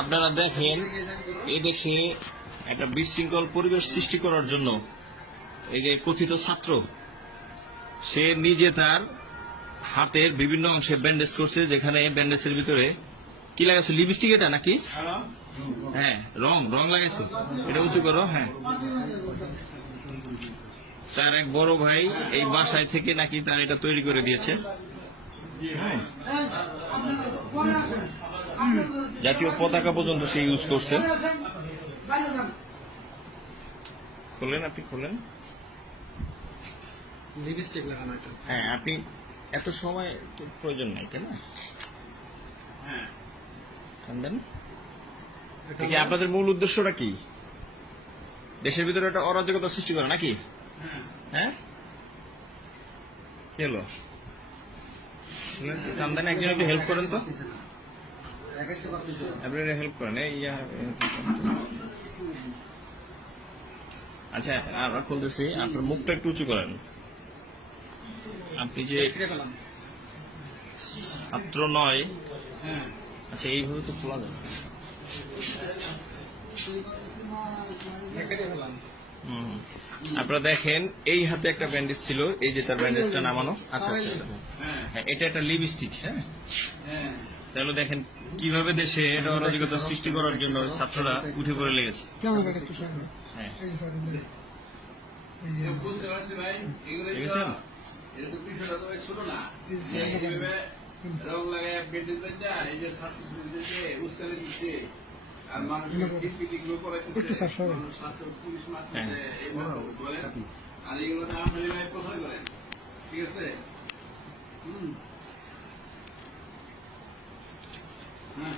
আপনারা দেখেন এই দেশে একটা বিশৃঙ্খল পরিবেশ সৃষ্টি করার জন্য এই যে কথিত ছাত্র, সে নিজে তার হাতের বিভিন্ন অংশে ব্যান্ডেজ করছে, যেখানে ব্যান্ডেজের ভিতরে কি লাগাইছো লিপস্টিক এটা নাকি? হ্যাঁ রং রং লাগাইছো। এটা উঁচু করো হ্যাঁ। তার এক বড় ভাই এই বাসায় থেকে নাকি তার এটা তৈরি করে দিয়েছে। হ্যাঁ। জাতীয় পতাকা পর্যন্ত সে ইউজ করছে। খোলেন আপনি খোলেন লিপস্টিক লাগানো এটা হ্যাঁ আপনি এত সময় প্রয়োজন নাই তাই না? এটা কি আপনাদের মূল উদ্দেশ্যটা কি? দেশের ভিতরে একটা অরাজকতা সৃষ্টি করে নাকি? হ্যাঁ? কি হলো? কান্দেন একজন একটু হেল্প করেন তো। আপনি হেল্প করেন এই ইয়া আচ্ছা আমরা বলতেছি আপনার মুখটা একটু উঁচু করেন। আপনি যে ছাত্র নয় আচ্ছা এইভাবে তো খোলা যাবে। আপনারা দেখেন এই হাতে একটা ব্যান্ডেজ ছিল এই যে তার ব্যান্ডেজটা নামানো। আচ্ছা আচ্ছা আচ্ছা। হ্যাঁ এটা একটা লিপস্টিক হ্যাঁ? তাহলে দেখেন কীভাবে দেশে এটা অরাজকতা সৃষ্টি করার জন্য ছাত্ররা উঠে পড়ে লেগেছে। রং লাগায় বেটে এই যে ছাত্রছাত্রীদেরকে উস্কানি দিচ্ছে আর হ্যাঁ। এগুলো করেন ঠিক আছে? হুম। হ্যাঁ।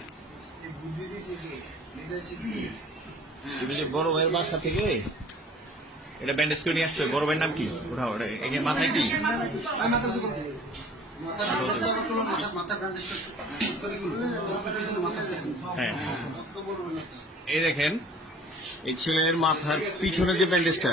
হ্যাঁ। তুমি যে বড় ভাইয়ের বাসা থেকে এটা ব্যান্ডেজ করে নিয়ে আসছো বড় ভাইয়ের নাম কি? ওটা একে মাথায় কি? এই দেখেন এই ছেলের মাথার পিছনে যে ব্যান্ডেজটা